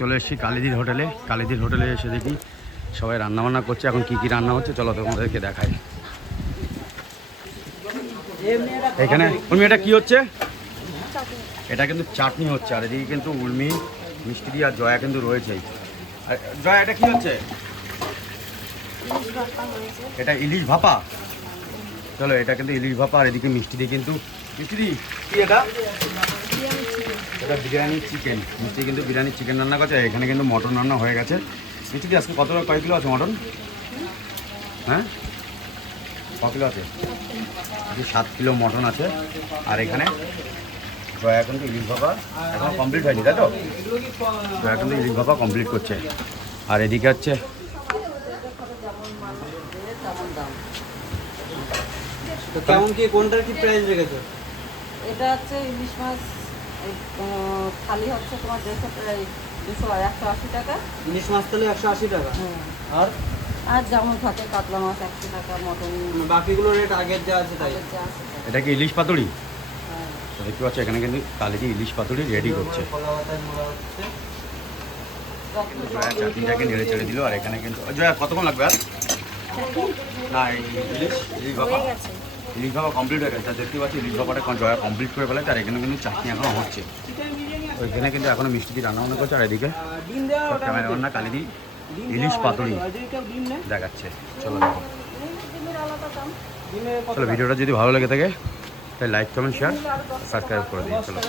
চলে এসেছি কালিদির হোটেলে। কালিদির হোটেলে এসে দেখি সবাই রান্না বান্না করছে। এখন কি কি রান্না হচ্ছে চলো তোমাদেরকে দেখাই। এখানে উর্মি এটা কি হচ্ছে? এটা কিন্তু চাটনি হচ্ছে, আর এদিকে কিন্তু উর্মি মিষ্টি আর জয়া কিন্তু রয়েছেই জয়া, এটা কি হচ্ছে? এটা ইলিশ ভাপা? চলো, এটা কিন্তু ইলিশ ভাপা, আর এদিকে মিষ্টি দিয়ে কিন্তু, মিষ্টি কি এটা? এটা বিরিয়ানি চিকেন মিষ্টি কিন্তু বিরিয়ানি চিকেন রান্না করছে এখানে কিন্তু মটন রান্না হয়ে গেছে। মিষ্টি আজকে কত কয় কিলো আছে মটন? হ্যাঁ? ক কিলো আছে? আজকে সাত কিলো মটন আছে। আর এখানে জয়া কিন্তু ইলিশ ভাপা। এখন কমপ্লিট হয়নি তাই তো? জয়া কিন্তু ইলিশ ভাপা কমপ্লিট করছে। আর এদিকে হচ্ছে কেমন কি কোনটার কি প্রাইস রেখেছো? এটা হচ্ছে ইলিশ মাছ থালি হচ্ছে তোমার দেড়শো প্রায় দুশো একশো আশি টাকা। ইলিশ মাছ তাহলে একশো আশি টাকা। আর? আর যেমন থাকে কাতলা মাছ একশো টাকা মটন বাকিগুলো রেট আগের যা আছে তাই। এটা কি ইলিশ পাতুরি হ্যাঁ। তো দেখতে পাচ্ছি এখানে কিন্তু কালিজি ইলিশ পাতুরি রেডি করছে। জয়া চাটনিটাকে নেড়ে চেড়ে দিল আর এখানে কিন্তু জয়া কতক্ষণ লাগবে আর? না ইলিশ ইলিশ ভাপা ইলিশ ভাপা কমপ্লিট হয়ে গেছে। দেখতে পাচ্ছি ইলিশ ভাপাটা জয়া কমপ্লিট করে ফেলেছে, আর এখানে কিন্তু চাটনি এখনও হচ্ছে। তো এখানে কিন্তু এখনও মিষ্টি দিয়ে রান্না বান্না করছে, আর এদিকে ডিম দেওয়া ক্যামেরাম্যান না ইলিশ পাতুরি দেখাচ্ছে। চলো চলো, ভিডিওটা যদি ভালো লেগে থাকে, তাহলে লাইক কমেন্ট শেয়ার সাবস্ক্রাইব করে দিই চলো।